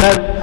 خیر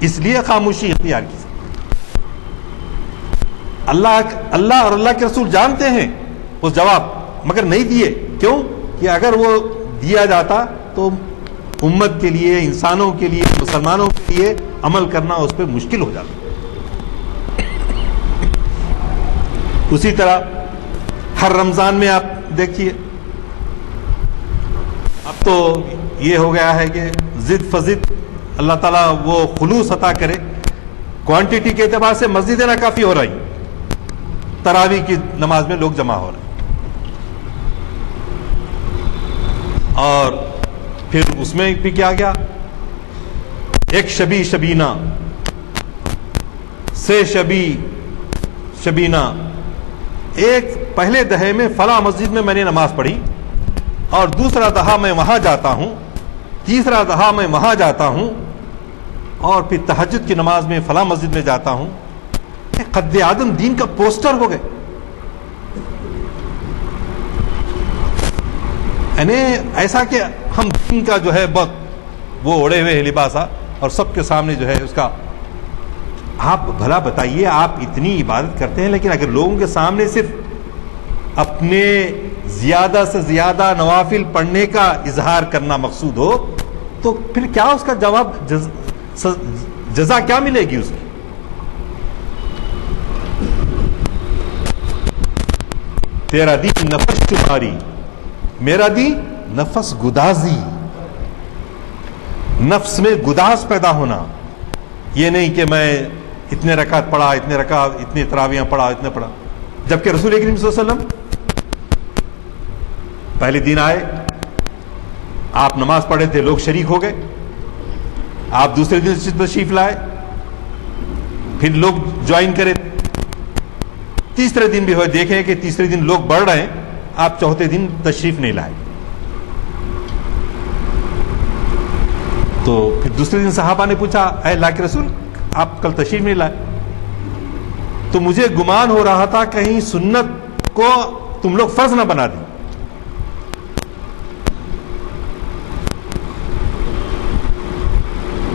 اس لیے خاموشی اختیار کی. اللہ اور اللہ کے رسول جانتے ہیں وہ جواب، مگر نہیں دیے. کیوں؟ کہ اگر وہ دیا جاتا تو امت کے لیے، انسانوں کے لیے، مسلمانوں کے لیے عمل کرنا اس پہ مشکل ہو جاتا. اسی طرح ہر رمضان میں آپ دیکھیے، اب تو یہ ہو گیا ہے کہ ضد فضد اللہ تعالیٰ وہ خلوص عطا کرے. کوانٹٹی کے اعتبار سے مسجدیں ناکافی ہو رہی، تراویح کی نماز میں لوگ جمع ہو رہے ہیں. اور پھر اس میں بھی کیا گیا، ایک شبی شبینہ سے شبی شبینہ. ایک پہلے دہے میں فلاں مسجد میں نے نماز پڑھی، اور دوسرا دہا میں وہاں جاتا ہوں، تیسرا دہا میں وہاں جاتا ہوں، اور پھر تہجد کی نماز میں فلاں مسجد میں جاتا ہوں. قد آدم دین کا پوسٹر ہو گئے. یعنی ایسا کہ ہم دین کا جو ہے بہت وہ اڑے ہوئے لباسا، اور سب کے سامنے جو ہے اس کا. آپ بھلا بتائیے، آپ اتنی عبادت کرتے ہیں، لیکن اگر لوگوں کے سامنے صرف اپنے زیادہ سے زیادہ نوافل پڑھنے کا اظہار کرنا مقصود ہو، تو پھر کیا اس کا جواب جزا کیا ملے گی اس کی؟ تیرا دین نفس تمہاری، میرا دین نفس گدازی. نفس میں گداز پیدا ہونا. یہ نہیں کہ میں اتنے رکعت پڑھا، اتنے رکعت، اتنے تراویحاں پڑھا، اتنے پڑھا. جبکہ رسول کریم صلی اللہ علیہ وسلم پہلے دن آئے، آپ نماز پڑھے تھے، لوگ شریک ہو گئے. آپ دوسرے دن تشریف لائے، پھر لوگ جوائن کرے. تیسرے دن بھی ہوئے، دیکھیں کہ تیسرے دن لوگ بڑھ رہے ہیں، آپ چوتھے دن تشریف نہیں لائے. تو پھر دوسرے دن صحابہ نے پوچھا، اے اللہ کے رسول، آپ کل تشریف نہیں لائے. تو مجھے گمان ہو رہا تھا کہیں سنت کو تم لوگ فرض نہ بنا دیں.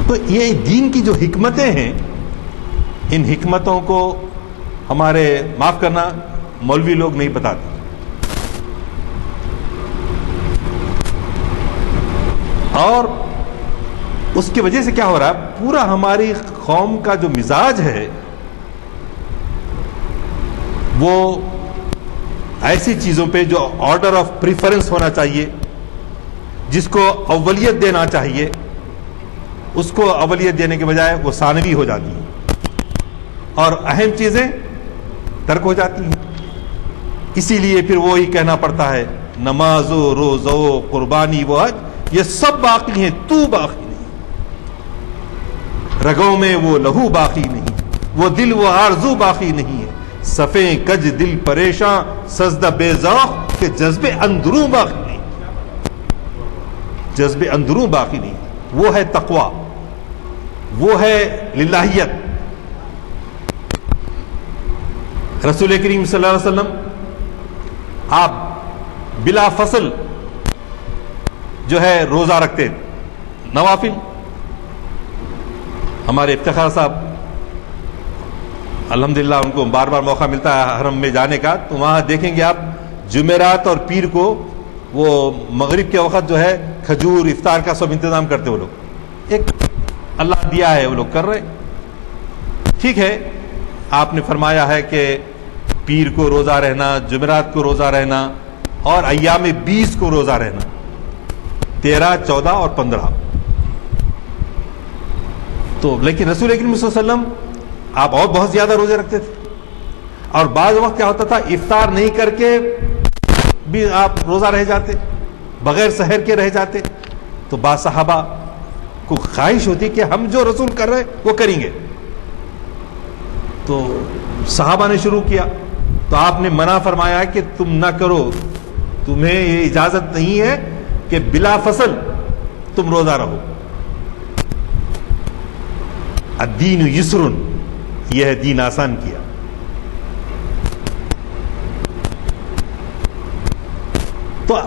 تو یہ دین کی جو حکمتیں ہیں، ان حکمتوں کو ہمارے معاف کرنا مولوی لوگ نہیں بتاتے. اور اس کی وجہ سے کیا ہو رہا ہے، پورا ہماری قوم کا جو مزاج ہے وہ ایسی چیزوں پہ جو آرڈر آف پریفرنس ہونا چاہیے، جس کو اولیت دینا چاہیے، اس کو اولیت دینے کے بجائے وہ ثانوی ہو جاتی ہے، اور اہم چیزیں ترک ہو جاتی ہیں. اسی لیے پھر وہی کہنا پڑتا ہے، نماز و روزہ و قربانی و حج یہ سب باقی ہیں، تو باقی نہیں. رگوں میں وہ لہو باقی نہیں، وہ دل و آرزو باقی نہیں ہے. صفیں کج دل پریشاں، سجدہ بے ذوق کہ جذب اندروں باقی نہیں. جذب اندروں باقی نہیں. وہ ہے تقوی، وہ ہے للہیت. رسول کریم صلی اللہ علیہ وسلم آپ بلا فصل جو ہے روزہ رکھتے، نوافل. ہمارے افتخار صاحب الحمدللہ ان کو بار بار موقع ملتا ہے حرم میں جانے کا، تو وہاں دیکھیں گے آپ جمعرات اور پیر کو وہ مغرب کے وقت جو ہے کھجور افطار کا سب انتظام کرتے. وہ لوگ ایک اللہ دیا ہے، وہ لوگ کر رہے. ٹھیک ہے، آپ نے فرمایا ہے کہ پیر کو روزہ رہنا، جمعرات کو روزہ رہنا، اور ایام 20 کو روزہ رہنا، 13، 14 اور 15. تو لیکن رسول کریم صلی اللہ علیہ وسلم آپ اور بہت زیادہ روزے رکھتے تھے. اور بعض وقت کیا ہوتا تھا، افطار نہیں کر کے بھی آپ روزہ رہ جاتے، بغیر سحر کے رہ جاتے. تو بعض صحابہ کو خواہش ہوتی کہ ہم جو رسول کر رہے وہ کریں گے. تو صحابہ نے شروع کیا، تو آپ نے منع فرمایا کہ تم نہ کرو، تمہیں یہ اجازت نہیں ہے کہ بلا فصل تم روزہ رہو. الدین یسر، یہ ہے دین آسان کیا. تو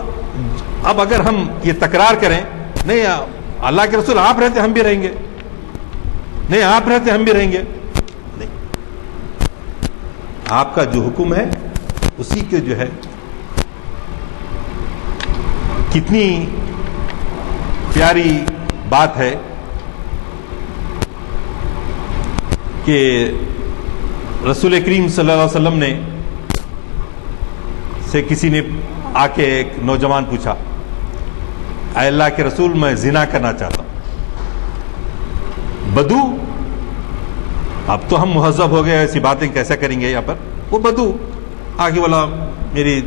اب اگر ہم یہ تکرار کریں، نہیں اللہ کے رسول آپ رہتے ہم بھی رہیں گے، نہیں آپ رہتے ہم بھی رہیں گے. نہیں, آپ کا جو حکم ہے اسی کے جو ہے. کتنی پیاری بات ہے کہ رسول کریم صلی اللہ علیہ وسلم نے سے کسی نے آ کے ایک نوجوان پوچھا, اے اللہ کے رسول میں زنا کرنا چاہتا ہوں. بدو, اب تو ہم مہذب ہو گئے, ایسی باتیں کیسے کریں گے یہاں پر. وہ بدو آگے بولا میری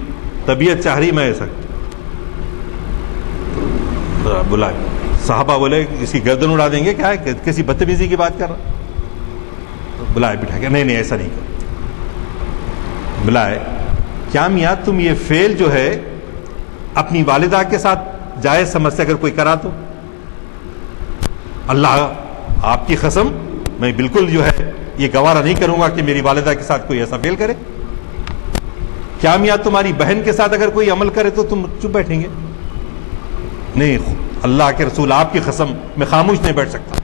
طبیعت چاہ رہی میں ایسا. بولا صحابہ بولے اس کی گردن اڑا دیں گے, کیا ہے کسی بدتمیزی کی بات کر رہا. بلائے بٹھا کے, نہیں ایسا نہیں کر. بلائے کیا میاں تم یہ فعل جو ہے اپنی والدہ کے ساتھ جائز سمجھتے اگر کوئی کرا تو؟ اللہ آپ کی قسم میں بالکل جو ہے یہ گوارا نہیں کروں گا کہ میری والدہ کے ساتھ کوئی ایسا فعل کرے. کیا میاں تمہاری بہن کے ساتھ اگر کوئی عمل کرے تو تم چپ بیٹھیں گے؟ نہیں اللہ کے رسول آپ کی قسم میں خاموش نہیں بیٹھ سکتا,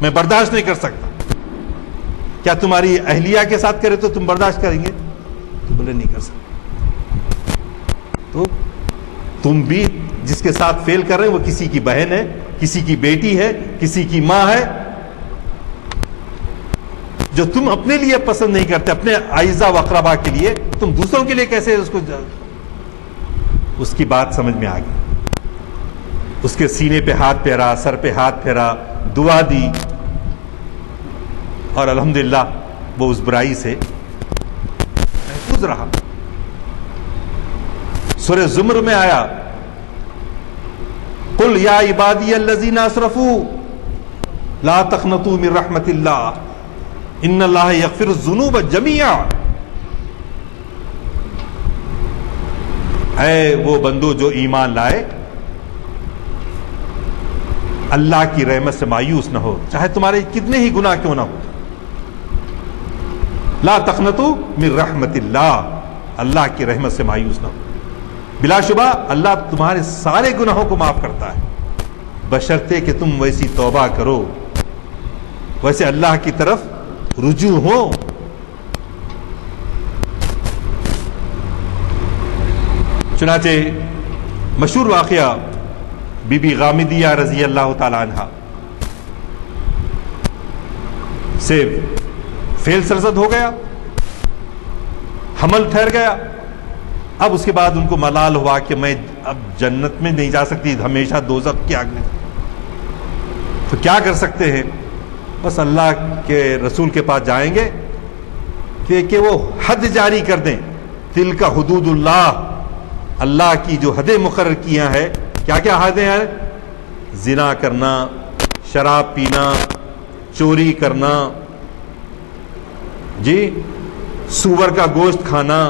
میں برداشت نہیں کر سکتا. کیا تمہاری اہلیہ کے ساتھ کرے تو تم برداشت کریں گے؟ تو بولے نہیں کر سکتے. تو تم بھی جس کے ساتھ فیل کر رہے ہیں وہ کسی کی بہن ہے, کسی کی بیٹی ہے, کسی کی ماں ہے, جو تم اپنے لیے پسند نہیں کرتے, اپنے اعزا و اقربا کے لیے, تم دوسروں کے لیے کیسے اس کو. اس کی بات سمجھ میں آ گئی. اس کے سینے پہ ہاتھ پھیرا, سر پہ ہاتھ پھیرا, دعا دی, اور الحمدللہ وہ اس برائی سے محفوظ رہا. سورہ زمر میں آیا, قل یا عبادی الذین اسرفوا لا تقنطوا من رحمت اللہ ان اللہ یغفر الذنوب جميعا. اے وہ بندو جو ایمان لائے, اللہ کی رحمت سے مایوس نہ ہو, چاہے تمہارے کتنے ہی گناہ کیوں نہ ہو. لا تقنطوا من رحمت اللہ, اللہ کی رحمت سے مایوس نہ ہو. بلا شبہ اللہ تمہارے سارے گناہوں کو معاف کرتا ہے, بشرطے کہ تم ویسی توبہ کرو, ویسے اللہ کی طرف رجوع ہو. چنانچہ مشہور واقعہ بی بی غامدیہ رضی اللہ تعالی عنہ سے فعل سرزد ہو گیا, حمل ٹھہر گیا. اب اس کے بعد ان کو ملال ہوا کہ میں اب جنت میں نہیں جا سکتی, ہمیشہ دوزخ کی آگ میں. تو کیا کر سکتے ہیں؟ بس اللہ کے رسول کے پاس جائیں گے کہ وہ حد جاری کر دیں. تلک حدود اللہ, اللہ کی جو حدیں مقرر کیا ہے. کیا کیا حدیں ہیں؟ زنا کرنا, شراب پینا, چوری کرنا, جی سور کا گوشت کھانا,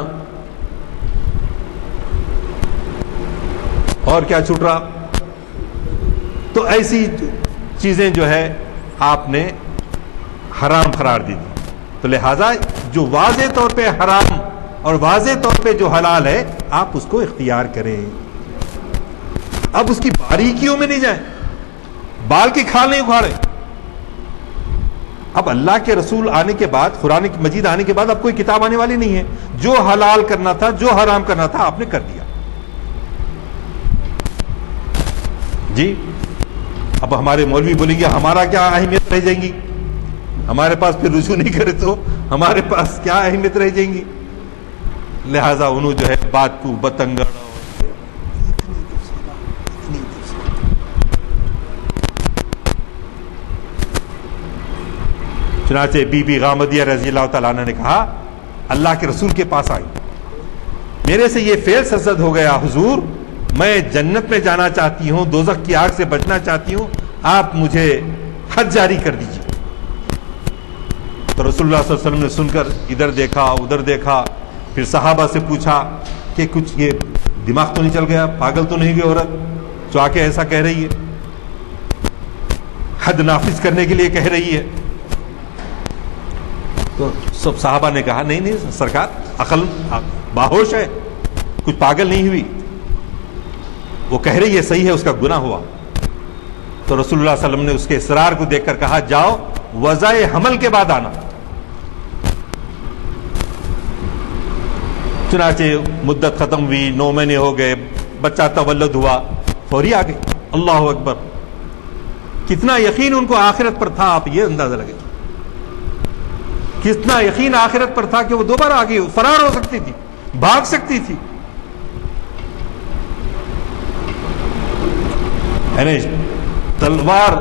اور کیا چھوٹ رہا. تو ایسی چیزیں جو ہے آپ نے حرام قرار دی تھی. تو لہذا جو واضح طور پہ حرام اور واضح طور پہ جو حلال ہے آپ اس کو اختیار کریں. اب اس کی باریکیوں میں نہیں جائیں, بال کی کھال نہیں اکھاڑیں. اب اللہ کے رسول آنے کے بعد, قرآن مجید آنے کے بعد اب کوئی کتاب آنے والی نہیں ہے. جو حلال کرنا تھا, جو حرام کرنا تھا آپ نے کر دیا. جی اب ہمارے مولوی بولیں گے ہمارا کیا اہمیت رہ جائیں گی, ہمارے پاس پھر رجوع نہیں کرے تو ہمارے پاس کیا اہمیت رہ جائیں گی. لہذا انہوں جو ہے بات کو بتنگڑ چنانچہ بی بی غامدیہ رضی اللہ تعالیٰ عنہ نے کہا اللہ کے رسول کے پاس آئی, میرے سے یہ فعل سرزد ہو گیا حضور, میں جنت میں جانا چاہتی ہوں, دوزخ کی آگ سے بچنا چاہتی ہوں, آپ مجھے حد جاری کر دیجیے. تو رسول اللہ صلی اللہ علیہ وسلم نے سن کر ادھر دیکھا ادھر دیکھا, پھر صحابہ سے پوچھا کہ کچھ یہ دماغ تو نہیں چل گیا, پاگل تو نہیں ہوئی عورت جو آ کے ایسا کہہ رہی ہے, حد نافذ کرنے کے لیے کہہ رہی ہے. تو سب صحابہ نے کہا نہیں نہیں سرکار, عقل باہوش ہے, کچھ پاگل نہیں ہوئی, وہ کہہ رہی ہے صحیح ہے, اس کا گناہ ہوا. تو رسول اللہ صلی اللہ علیہ وسلم نے اس کے اصرار کو دیکھ کر کہا جاؤ وضع حمل کے بعد آنا. چنانچہ مدت ختم ہوئی، 9 مہینے ہو گئے، بچہ تولد ہوا، فوری آ گئی. اللہ اکبر. کتنا یقین ان کو آخرت پر تھا، آپ یہ اندازہ لگے کتنا یقین آخرت پر تھا کہ وہ دوبارہ آ گئی، فرار ہو سکتی تھی، بھاگ سکتی تھی. یعنی تلوار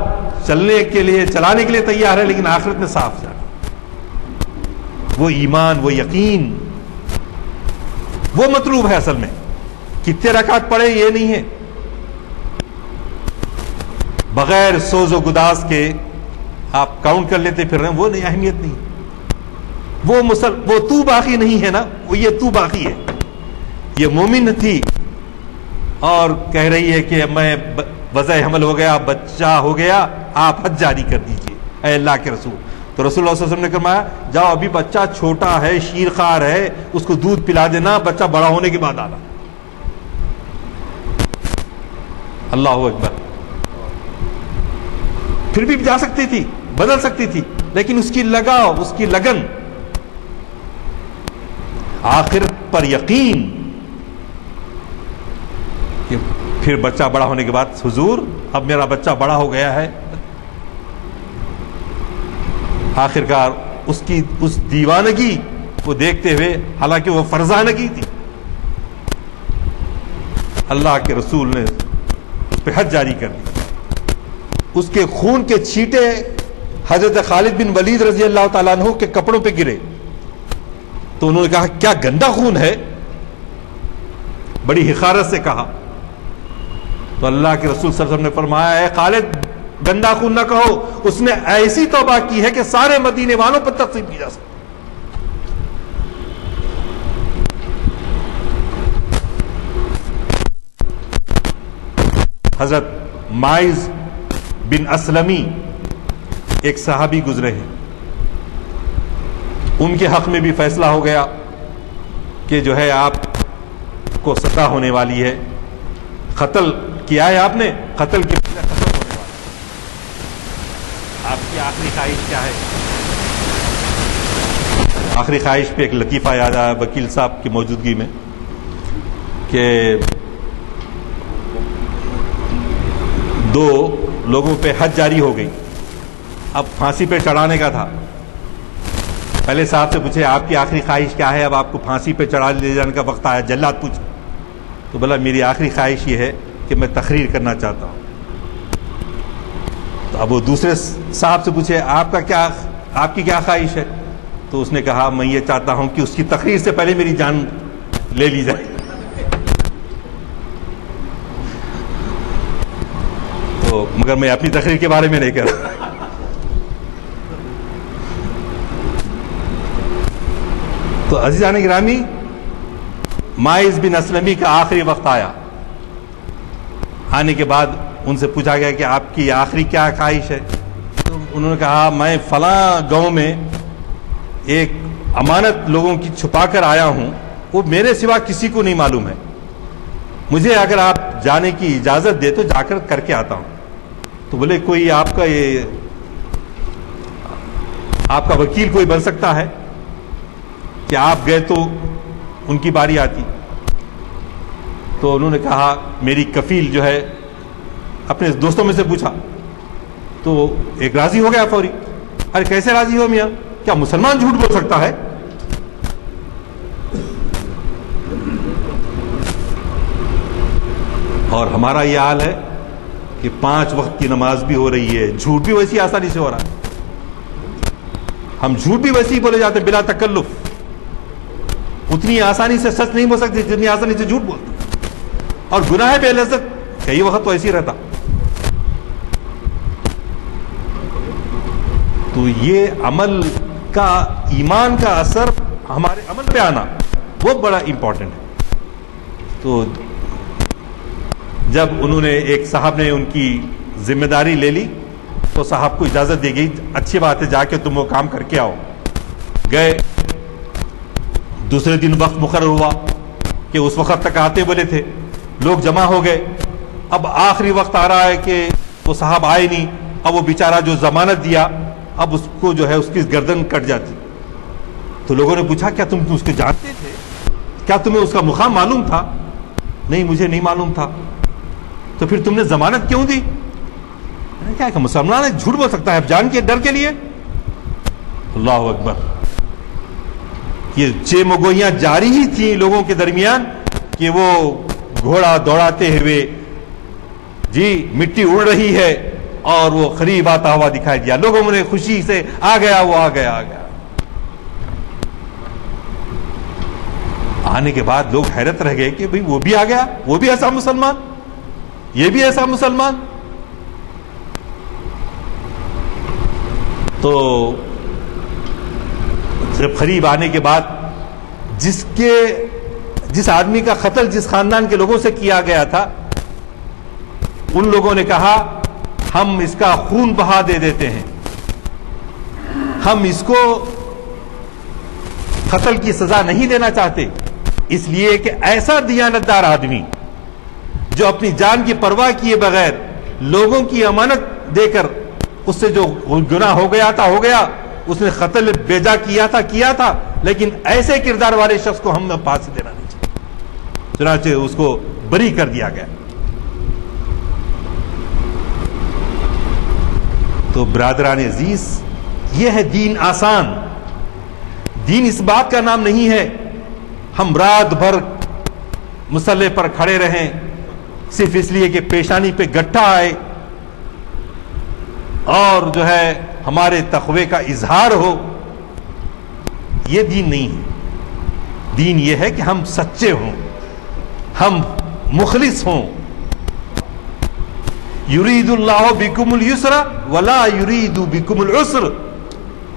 چلنے کے لیے، چلانے کے لیے تیار ہے، لیکن آخرت میں صاف جانا. وہ ایمان، وہ یقین، وہ مطلوب ہے. اصل میں کتنے رکعت پڑھے یہ نہیں ہے، بغیر سوز و گداز کے آپ کاؤنٹ کر لیتے پھر رہے ہیں، وہ نہیں، اہمیت نہیں. وہ تو باقی نہیں ہے نا، وہ یہ تو باقی ہے. یہ مومن تھی اور کہہ رہی ہے کہ میں وضع حمل ہو گیا، بچہ ہو گیا، آپ حج جاری کر دیجئے اے اللہ کے رسول. تو رسول اللہ صلی اللہ علیہ وسلم نے فرمایا جاؤ، ابھی بچہ چھوٹا ہے، شیرخوار ہے، اس کو دودھ پلا دینا، بچہ بڑا ہونے کے بعد آنا. اللہ اکبر. پھر بھی جا سکتی تھی، بدل سکتی تھی، لیکن اس کی لگاؤ، اس کی لگن، آخرت پر یقین کہ پھر بچہ بڑا ہونے کے بعد حضور اب میرا بچہ بڑا ہو گیا ہے. آخرکار اس کی اس دیوانگی کو دیکھتے ہوئے، حالانکہ وہ فرزانگی تھی، اللہ کے رسول نے اس پہ حد جاری کر دی. اس کے خون کے چھینٹے حضرت خالد بن ولید رضی اللہ تعالیٰ عنہ کے کپڑوں پہ گرے تو انہوں نے کہا کیا گندا خون ہے، بڑی حقارت سے کہا. تو اللہ کے رسول صلی اللہ علیہ وسلم نے فرمایا اے خالد گندا خون نہ کہو، اس نے ایسی توبہ کی ہے کہ سارے مدینے والوں پر تقسیم کی جا سکتی. حضرت مائز بن اسلمی ایک صحابی گزرے ہیں، ان کے حق میں بھی فیصلہ ہو گیا کہ جو ہے آپ کو سزا ہونے والی ہے، قتل کیا ہے آپ نے، قتل کے بدلے قتل ہونے والا. آپ کی آخری خواہش کیا ہے؟ آخری خواہش پہ ایک لطیفہ یاد آیا وکیل صاحب کی موجودگی میں کہ 2 لوگوں پہ حد جاری ہو گئی، اب پھانسی پہ چڑھانے کا تھا. پہلے صاحب سے پوچھے آپ کی آخری خواہش کیا ہے، اب آپ کو پھانسی پہ چڑھا لے جانے کا وقت آیا. جلاد پوچھے تو بولا میری آخری خواہش یہ ہے کہ میں تقریر کرنا چاہتا ہوں. تو اب وہ دوسرے صاحب سے پوچھے آپ کی کیا خواہش ہے، تو اس نے کہا میں یہ چاہتا ہوں کہ اس کی تقریر سے پہلے میری جان لے لی جائے. تو مگر میں اپنی تقریر کے بارے میں نہیں کہہ رہا. تو عزیزان گرامی، مائز بن اسلمی کا آخری وقت آیا. آنے کے بعد ان سے پوچھا گیا کہ آپ کی آخری کیا خواہش ہے، تو انہوں نے کہا میں فلاں گاؤں میں ایک امانت لوگوں کی چھپا کر آیا ہوں، وہ میرے سوا کسی کو نہیں معلوم ہے، مجھے اگر آپ جانے کی اجازت دے تو جا کر کے آتا ہوں. تو بولے کوئی آپ کا وکیل کوئی بن سکتا ہے کہ آپ گئے تو ان کی باری آتی. تو انہوں نے کہا میری کفیل جو ہے، اپنے دوستوں میں سے پوچھا تو ایک راضی ہو گیا فوری. ارے کیسے راضی ہو میاں، کیا مسلمان جھوٹ بول سکتا ہے؟ اور ہمارا یہ حال ہے کہ 5 وقت کی نماز بھی ہو رہی ہے، جھوٹ بھی ویسی آسانی سے ہو رہا ہے. ہم جھوٹ بھی ویسے ہی بولے جاتے ہیں بلا تکلف. اتنی آسانی سے سچ نہیں بول سکتے جتنی آسانی سے جھوٹ بولتے. اور گناہ بے لذت کئی وقت تو ایسے ہی رہتا. تو یہ عمل کا، ایمان کا اثر ہمارے عمل پہ آنا وہ بڑا امپورٹنٹ ہے. تو جب انہوں نے، ایک صاحب نے ان کی ذمہ داری لے لی تو صاحب کو اجازت دی گئی اچھی بات ہے جا کے تم وہ کام کر کے آؤ. گئے. دوسرے دن وقت مقرر ہوا کہ اس وقت تک آتے بولے تھے، لوگ جمع ہو گئے. اب آخری وقت آ رہا ہے کہ وہ صاحب آئے نہیں. اب وہ بیچارہ جو ضمانت دیا اب اس کو جو ہے اس کی گردن کٹ جاتی. تو لوگوں نے پوچھا کیا تم اس کو جانتے تھے؟ کیا تمہیں اس کا مقام معلوم تھا؟ نہیں مجھے نہیں معلوم تھا. تو پھر تم نے ضمانت کیوں دی؟ کیا کہ مسلمان جھوٹ بول سکتا ہے جان کے ڈر کے لیے. اللہ اکبر. یہ چیمگوئیاں جاری ہی تھیں لوگوں کے درمیان کہ وہ گھوڑا دوڑاتے ہوئے جی مٹی اڑ رہی ہے اور وہ قریب آتا ہوا دکھائی دیا. لوگوں نے خوشی سے آ گیا وہ آ گیا آ گیا. آنے کے بعد لوگ حیرت رہ گئے کہ بھئی وہ بھی آ گیا, وہ بھی ایسا مسلمان, یہ بھی ایسا مسلمان. تو جب قریب آنے کے بعد جس آدمی کا قتل جس خاندان کے لوگوں سے کیا گیا تھا, ان لوگوں نے کہا ہم اس کا خون بہا دے دیتے ہیں, ہم اس کو قتل کی سزا نہیں دینا چاہتے, اس لیے کہ ایسا دیانتدار آدمی جو اپنی جان کی پرواہ کیے بغیر لوگوں کی امانت دے کر اس سے جو گناہ ہو گیا تھا ہو گیا, اس نے قتل بیجا کیا تھا, لیکن ایسے کردار والے شخص کو ہم پھانسی دینا نہیں چاہیے. چنانچہ اس کو بری کر دیا گیا. تو برادران عزیز, یہ ہے دین آسان. دین اس بات کا نام نہیں ہے ہم رات بھر مسلح پر کھڑے رہیں صرف اس لیے کہ پیشانی پہ گٹھا آئے اور جو ہے ہمارے تقوی کا اظہار ہو. یہ دین نہیں ہے. دین یہ ہے کہ ہم سچے ہوں, ہم مخلص ہوں. یرید اللہ بکم اليسر ولا یرید بکم العسر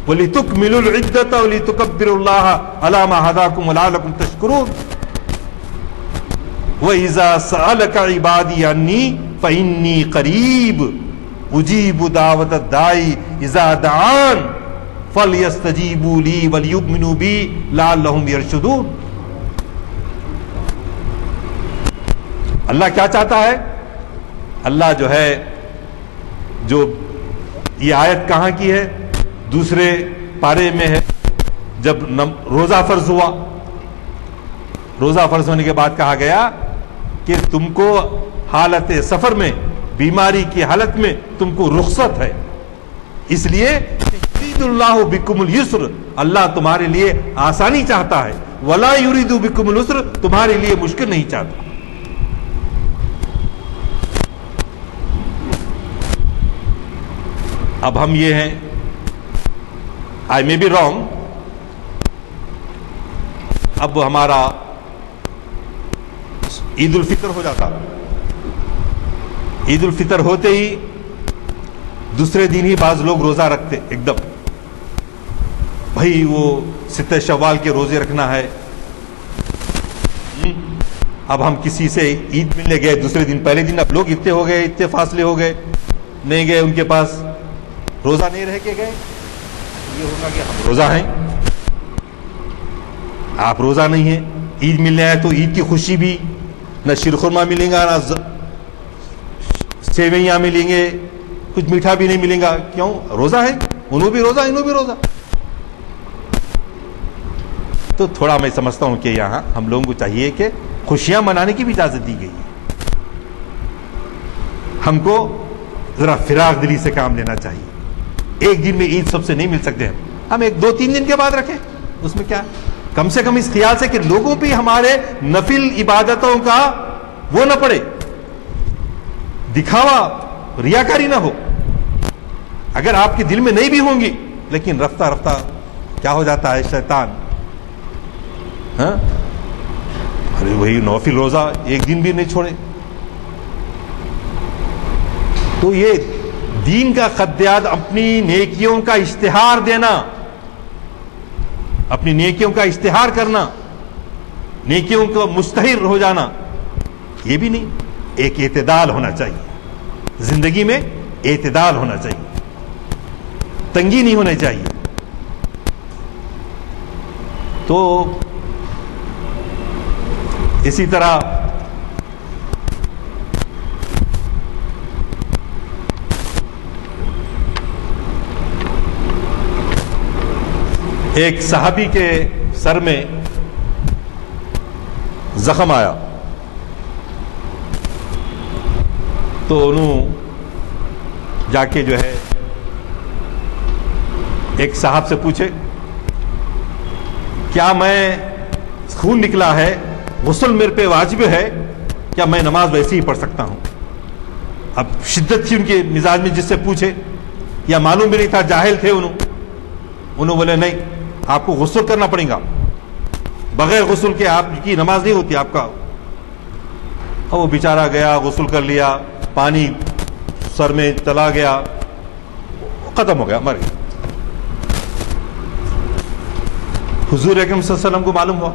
وَلِتُكْمِلُوا الْعِدَّةَ وَلِتُكَبِّرُوا اللَّهَ عَلَى مَا هَدَاكُمْ وَلَعَلَّكُمْ تَشْكُرُونَ. وَإِذَا سَأَلَكَ عِبَادِي عَنِّي فَإِنِّي قَرِيبٌ أُجِيبُ دَعْوَةَ الدَّاعِ إِذَا دَعَانِ فَلْيَسْتَجِيبُوا لِي وَلْيُؤْمِنُوا بِي لَعَلَّهُمْ يَرْشُدُونَ. اللہ کیا چاہتا ہے؟ اللہ جو ہے جو یہ آیت کہاں کی ہے؟ دوسرے پارے میں ہے. جب روزہ فرض ہوا, روزہ فرض ہونے کے بعد کہا گیا کہ تم کو حالت سفر میں, بیماری کی حالت میں تم کو رخصت ہے, اس لیے یرید اللہ بکم اليسر, اللہ تمہارے لیے آسانی چاہتا ہے, ولا یرید بکم العسر, تمہارے لیے مشکل نہیں چاہتا. اب ہم یہ ہیں, I may be wrong, اب ہمارا عید الفطر ہو جاتا, عید الفطر ہوتے ہی دوسرے دن ہی بعض لوگ روزہ رکھتے ایک دم, بھائی وہ ستہ شوال کے روزے رکھنا ہے. اب ہم کسی سے عید ملنے گئے دوسرے دن, پہلے دن اب لوگ اتنے ہو گئے, اتنے فاصلے ہو گئے, نہیں گئے ان کے پاس, روزہ نہیں رہ کے گئے. یہ ہوگا کہ ہم روزہ ہیں, آپ روزہ نہیں ہیں. عید ملنے آئے تو عید کی خوشی بھی, نہ شیرخرما ملیں گا, نہ سیویاں ملیں گے, کچھ میٹھا بھی نہیں ملیں گا. کیوں؟ روزہ ہے, انہوں بھی روزہ, انہوں بھی روزہ. تو تھوڑا میں سمجھتا ہوں کہ یہاں ہم لوگوں کو چاہیے کہ خوشیاں منانے کی بھی اجازت دی گئی ہے. ہم کو ذرا فراغ دلی سے کام لینا چاہیے. ایک دن میں عید سب سے نہیں مل سکتے, ہم ایک دو تین دن کے بعد رکھیں, اس میں کیا, کم سے کم اس خیال سے کہ لوگوں پہ ہمارے نفل عبادتوں کا وہ نہ پڑے, دکھاوا ریاکاری نہ ہو. اگر آپ کے دل میں نہیں بھی ہوں گی, لیکن رفتہ رفتہ کیا ہو جاتا ہے شیطان, ہاں ارے وہی نوفل روزہ ایک دن بھی نہیں چھوڑے. تو یہ دین کا خدیات, اپنی نیکیوں کا اشتہار دینا, اپنی نیکیوں کا اشتہار کرنا, نیکیوں کا مستحر ہو جانا, یہ بھی نہیں. ایک اعتدال ہونا چاہیے زندگی میں, اعتدال ہونا چاہیے, تنگی نہیں ہونا چاہیے. تو اسی طرح ایک صحابی کے سر میں زخم آیا تو انہوں جا کے جو ہے ایک صاحب سے پوچھے کیا میں خون نکلا ہے غسل میرے پہ واجب ہے کیا میں نماز ویسے ہی پڑھ سکتا ہوں؟ اب شدت تھی ان کے مزاج میں جس سے پوچھے یا معلوم بھی نہیں تھا جاہل تھے انہوں بولے نہیں آپ کو غسل کرنا پڑے گا بغیر غسل کے آپ کی نماز نہیں ہوتی آپ کا۔ اب وہ بیچارہ گیا غسل کر لیا پانی سر میں چلا گیا ختم ہو گیا مر گیا۔ حضور اکرم صلی اللہ علیہ وسلم کو معلوم ہوا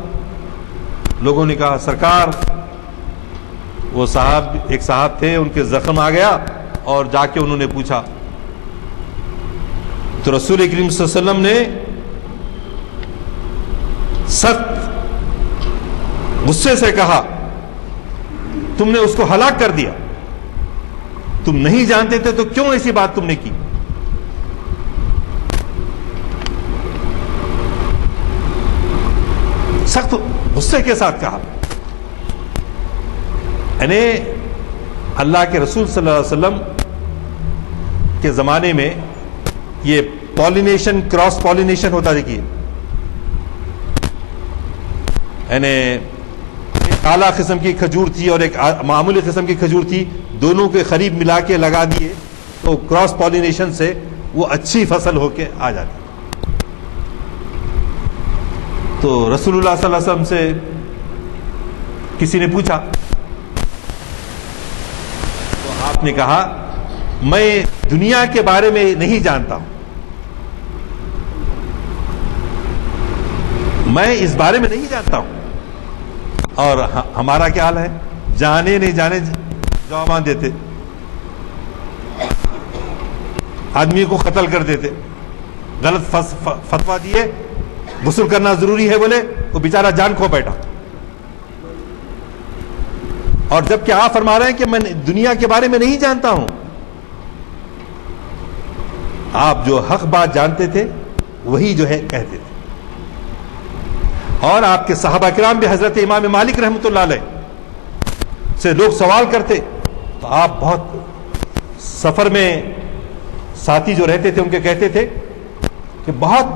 لوگوں نے کہا سرکار وہ ایک صاحب تھے ان کے زخم آ گیا اور جا کے انہوں نے پوچھا تو رسول کریم صلی اللہ علیہ وسلم نے سخت غصے سے کہا تم نے اس کو ہلاک کر دیا، تم نہیں جانتے تھے تو کیوں ایسی بات تم نے کی؟ سخت غصے کے ساتھ کہا۔ یعنی اللہ کے رسول صلی اللہ علیہ وسلم کے زمانے میں یہ پالینیشن کراس پالینیشن ہوتا دیکھیے، یعنی ایک اعلیٰ قسم کی کھجور تھی اور ایک معمولی قسم کی کھجور تھی، دونوں کے قریب ملا کے لگا دیے تو کراس پالینیشن سے وہ اچھی فصل ہو کے آ جاتی۔ تو رسول اللہ صلی اللہ علیہ وسلم سے کسی نے پوچھا تو آپ نے کہا میں دنیا کے بارے میں نہیں جانتا ہوں، میں اس بارے میں نہیں جانتا ہوں۔ اور ہمارا کیا حال ہے؟ جانے نہیں جانے جوابان دیتے، آدمی کو قتل کر دیتے، غلط فتویٰ دیے غسل کرنا ضروری ہے بولے وہ بیچارہ جان کھو بیٹھا۔ اور جب کہ آپ فرما رہے ہیں کہ میں دنیا کے بارے میں نہیں جانتا ہوں، آپ جو حق بات جانتے تھے وہی جو ہے کہتے تھے۔ اور آپ کے صحابہ کرام بھی حضرت امام مالک رحمۃ اللہ علیہ سے لوگ سوال کرتے تو آپ بہت سفر میں ساتھی جو رہتے تھے ان کے کہتے تھے کہ بہت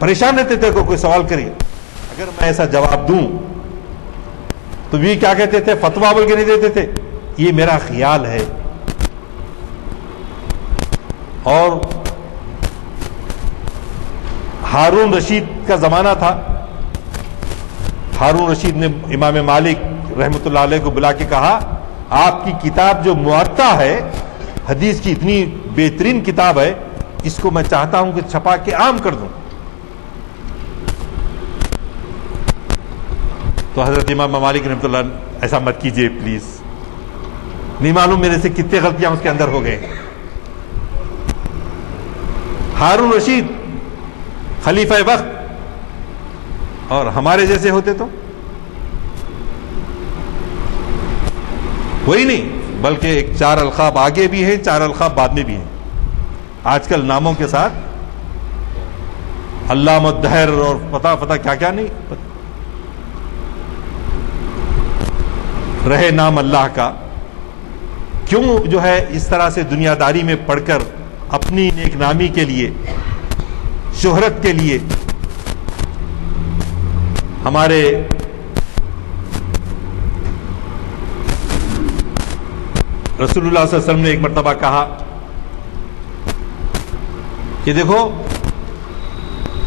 پریشان رہتے تھے کوئی سوال کریے اگر میں ایسا جواب دوں تو بھی کیا کہتے تھے فتویٰ بول کے نہیں دیتے تھے، یہ میرا خیال ہے۔ اور ہارون رشید کا زمانہ تھا، ہارون رشید نے امام مالک رحمۃ اللہ علیہ کو بلا کے کہا آپ کی کتاب جو موطا ہے حدیث کی اتنی بہترین کتاب ہے، اس کو میں چاہتا ہوں کہ چھپا کے عام کر دوں۔ تو حضرت امام مالک رحمۃ اللہ ایسا مت کیجئے پلیز، نہیں معلوم میرے سے کتنے غلطیاں اس کے اندر ہو گئے۔ ہارون رشید خلیفہ وقت اور ہمارے جیسے ہوتے تو وہی نہیں بلکہ ایک 4 القاب آگے بھی ہیں 4 القاب بعد میں بھی ہیں۔ آج کل ناموں کے ساتھ علامہ الدہر اور پتہ کیا کیا نہیں رہے نام اللہ کا۔ کیوں جو ہے اس طرح سے دنیا داری میں پڑھ کر اپنی نیک نامی کے لیے شہرت کے لیے ہمارے رسول اللہ صلی اللہ علیہ وسلم نے ایک مرتبہ کہا کہ دیکھو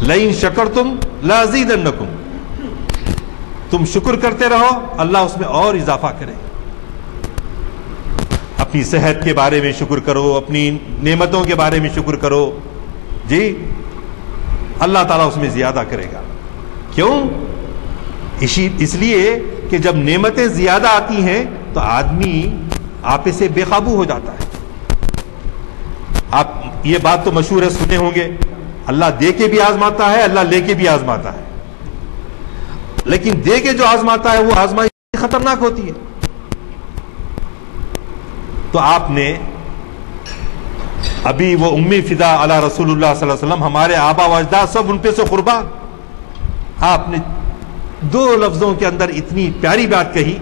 لئن شکرتم لازیدنکم، تم شکر کرتے رہو اللہ اس میں اور اضافہ کرے۔ اپنی صحت کے بارے میں شکر کرو، اپنی نعمتوں کے بارے میں شکر کرو، جی اللہ تعالیٰ اس میں زیادہ کرے گا۔ کیوں؟ اس لیے کہ جب نعمتیں زیادہ آتی ہیں تو آدمی آپے سے بے قابو ہو جاتا ہے۔ آپ یہ بات تو مشہور ہے، سنے ہوں گے، اللہ دے کے بھی آزماتا ہے، اللہ لے کے بھی آزماتا ہے، لیکن دے کے جو آزماتا ہے وہ آزمائش خطرناک ہوتی ہے۔ تو آپ نے ابھی وہ امی فدا علی رسول اللہ صلی اللہ علیہ وسلم، ہمارے آبا و اجداد سب ان پہ سے قربان. آپ نے 2 لفظوں کے اندر اتنی پیاری بات کہی،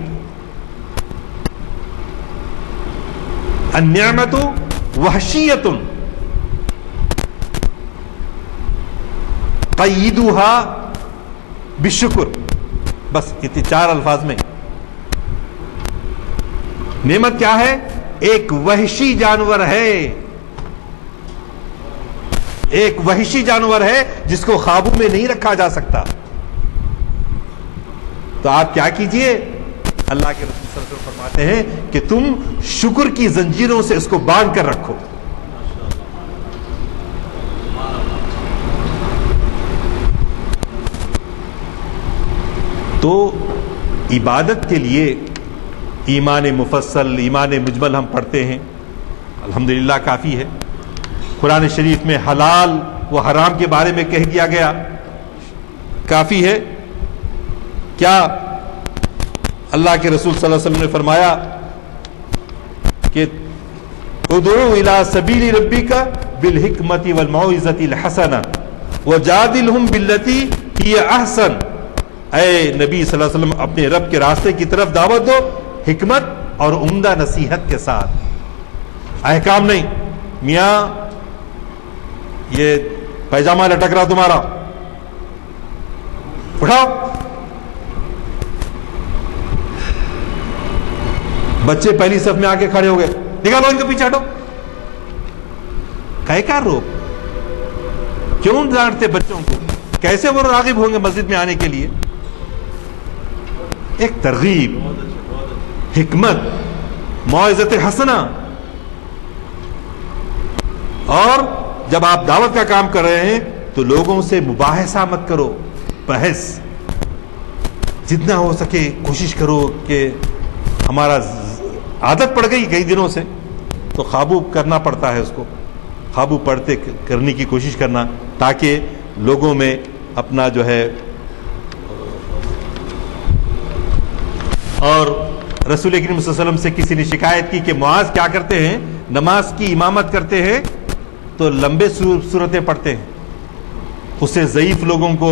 النعمت وحشیۃ قیدوها بالشکر. بس اتنے 4 الفاظ میں. نعمت کیا ہے؟ ایک وحشی جانور ہے، ایک وحشی جانور ہے جس کو قابو میں نہیں رکھا جا سکتا. تو آپ کیا کیجئے؟ اللہ کے رسول صلی اللہ علیہ وسلم فرماتے ہیں کہ تم شکر کی زنجیروں سے اس کو باندھ کر رکھو. تو عبادت کے لیے ایمان مفصل، ایمان مجمل ہم پڑھتے ہیں، الحمدللہ کافی ہے. قرآن شریف میں حلال و حرام کے بارے میں کہہ دیا گیا، کافی ہے. کیا اللہ کے رسول صلی اللہ علیہ وسلم نے فرمایا کہ ادعو الی سبیل ربک بالحکمت والموعظۃ الحسنہ وجادلہم باللتی ہی احسن. اے نبی صلی اللہ علیہ وسلم، اپنے رب کے راستے کی طرف دعوت دو حکمت اور عمدہ نصیحت کے ساتھ. احکام نہیں، میاں یہ پیجامہ لٹک رہا تمہارا، اٹھاؤ. بچے پہلی صف میں آ کے کھڑے ہو گئے، نکالو ان کے پیچھے ہٹو. کہے کیا روک؟ کیوں ڈانٹتے بچوں کو؟ کیسے وہ راغب ہوں گے مسجد میں آنے کے لیے؟ ایک ترغیب، حکمت، موعظۃ حسنہ. اور جب آپ دعوت کا کام کر رہے ہیں تو لوگوں سے مباحثہ مت کرو، بحث. جتنا ہو سکے کوشش کرو کہ ہمارا عادت پڑ گئی کئی دنوں سے تو قابو کرنا پڑتا ہے، اس کو قابو پڑتے کرنے کی کوشش کرنا، تاکہ لوگوں میں اپنا جو ہے. اور رسول کریم صلی اللہ علیہ وسلم سے کسی نے شکایت کی کہ معاذ کیا کرتے ہیں؟ نماز کی امامت کرتے ہیں تو لمبے سورتیں پڑھتے ہیں، اس سے ضعیف لوگوں کو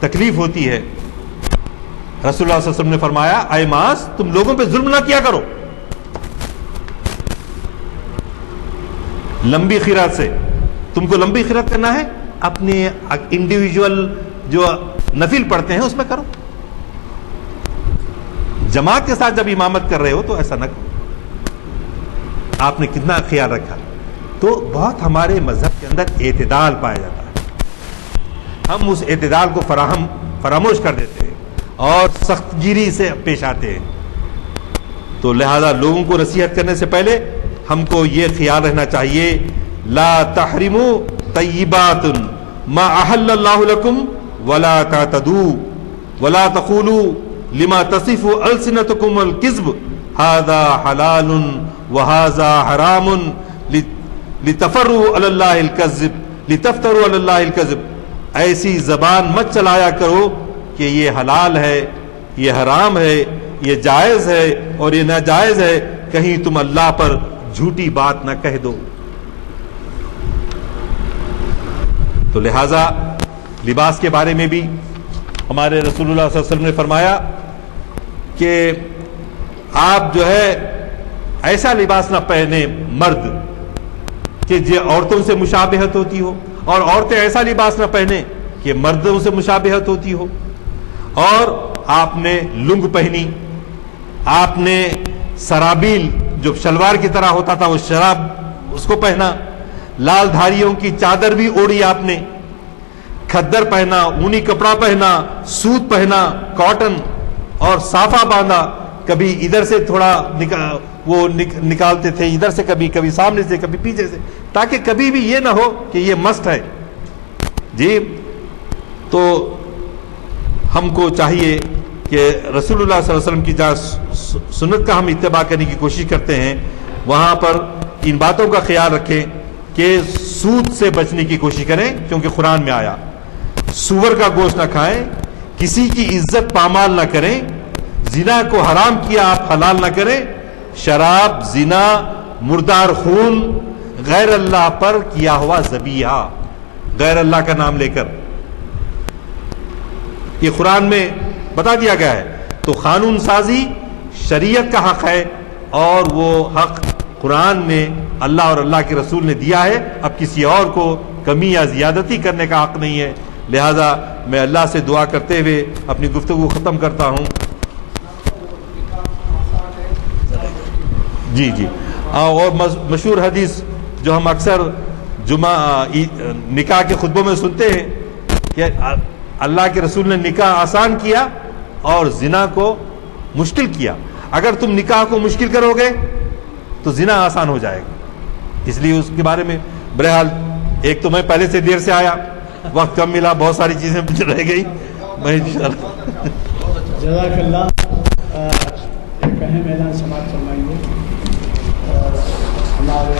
تکلیف ہوتی ہے. رسول اللہ صلی اللہ علیہ وسلم نے فرمایا اے معاذ، تم لوگوں پہ ظلم نہ کیا کرو. لمبی قرات سے تم کو لمبی قرات کرنا ہے، اپنے انڈیویجول جو نفل پڑھتے ہیں اس میں کرو. جماعت کے ساتھ جب امامت کر رہے ہو تو ایسا نہ کرو. آپ نے کتنا خیال رکھا. تو بہت ہمارے مذہب کے اندر اعتدال پایا جاتا ہے، ہم اس اعتدال کو فراموش کر دیتے ہیں اور سخت گیری سے پیش آتے ہیں. تو لہذا لوگوں کو نصیحت کرنے سے پہلے ہم کو یہ خیال رہنا چاہیے، لا تحرموا طیبات ما احل اللہ لکم ولا تعتدوا ولا تقولوا لما تصف السنتکم الکذب ھذا حلال وھذا حرام لتفروا علی اللہ الکذب لتفتروا علی اللہ الکذب. ایسی زبان مت چلایا کرو کہ یہ حلال ہے، یہ حرام ہے، یہ جائز ہے اور یہ ناجائز ہے، کہیں تم اللہ پر جھوٹی بات نہ کہہ دو. تو لہذا لباس کے بارے میں بھی ہمارے رسول اللہ صلی اللہ علیہ وسلم نے فرمایا کہ آپ جو ہے ایسا لباس نہ پہنے مرد کہ جو عورتوں سے مشابہت ہوتی ہو، اور عورتیں ایسا لباس نہ پہنے کہ مردوں سے مشابہت ہوتی ہو. اور آپ نے لنگ پہنی، آپ نے سرابیل جو شلوار کی طرح ہوتا تھا وہ شراب اس کو پہنا، لال دھاریوں کی چادر بھی اوڑھی آپ نے، کھدر پہنا، اونی کپڑا پہنا، سوت پہنا، کاٹن، اور صافہ باندھا. کبھی ادھر سے تھوڑا نکالتے تھے، ادھر سے کبھی سامنے سے، کبھی پیچھے سے، تاکہ کبھی بھی یہ نہ ہو کہ یہ مست ہے. جی تو ہم کو چاہیے کہ رسول اللہ صلی اللہ علیہ وسلم کی جہاں سنت کا ہم اتباع کرنے کی کوشش کرتے ہیں وہاں پر ان باتوں کا خیال رکھیں کہ سود سے بچنے کی کوشش کریں، کیونکہ قرآن میں آیا سور کا گوشت نہ کھائیں، کسی کی عزت پامال نہ کریں، زنا کو حرام کیا آپ حلال نہ کریں. شراب، زنا، مردار خون، غیر اللہ پر کیا ہوا ذبیحہ، غیر اللہ کا نام لے کر، یہ قرآن میں بتا دیا گیا ہے۔ تو قانون سازی شریعت کا حق ہے، اور وہ حق قرآن نے اللہ اور اللہ کے رسول نے دیا ہے، اب کسی اور کو کمی یا زیادتی کرنے کا حق نہیں ہے۔ لہذا میں اللہ سے دعا کرتے ہوئے اپنی گفتگو ختم کرتا ہوں۔ جی جی، اور مشہور حدیث جو ہم اکثر نکاح کے خطبوں میں سنتے ہیں کہ اللہ کے رسول نے نکاح آسان کیا اور زنا کو مشکل کیا۔ اگر تم نکاح کو مشکل کرو گے تو زنا آسان ہو جائے گا، اس لیے اس کے بارے میں بہرحال ایک تو میں پہلے سے دیر سے آیا، وقت کم ملا، بہت ساری چیزیں رہ گئی، میں انشاءاللہ جزاک اللہ۔ ایک اہم اعلان سماعت فرمائیے۔ ہمارے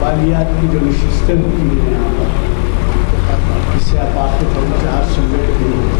بالیات کی جو نشستیں ہوتی ہیں یہاں پر، اس سے آپ واقف ہو کہ آج صبح کے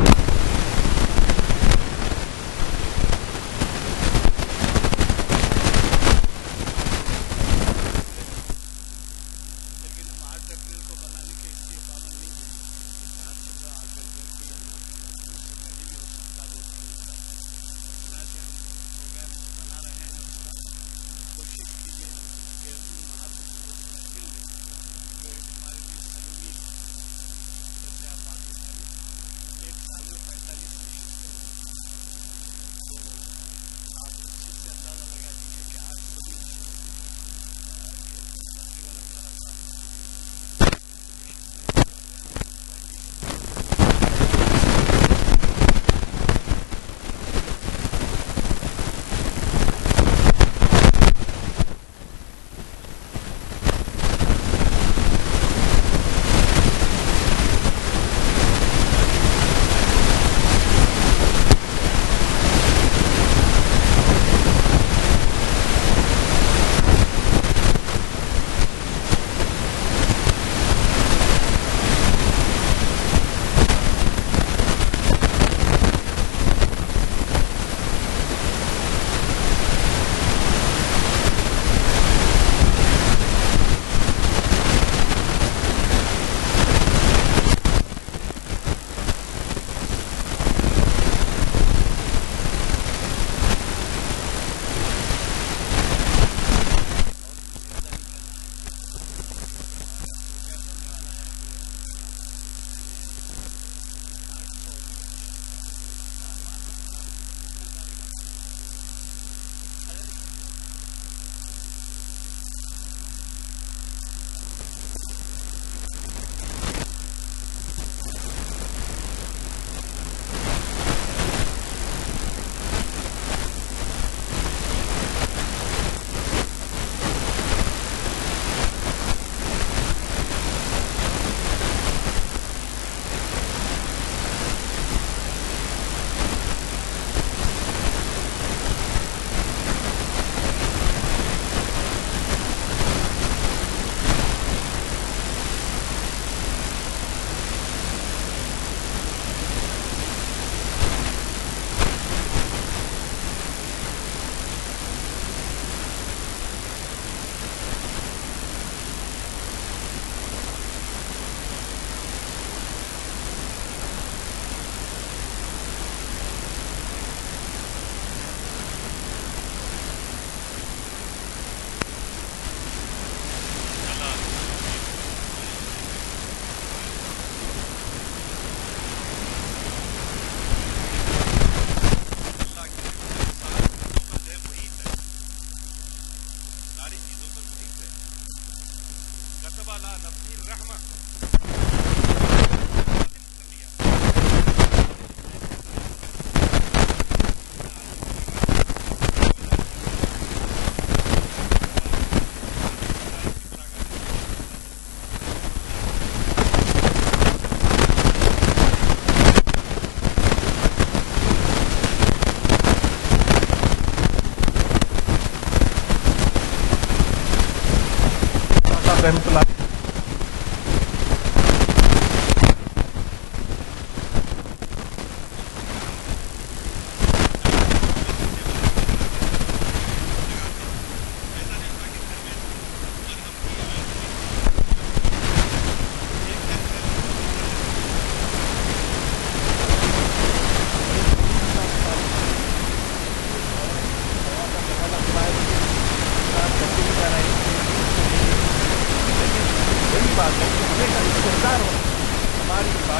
رحمۃ اللہ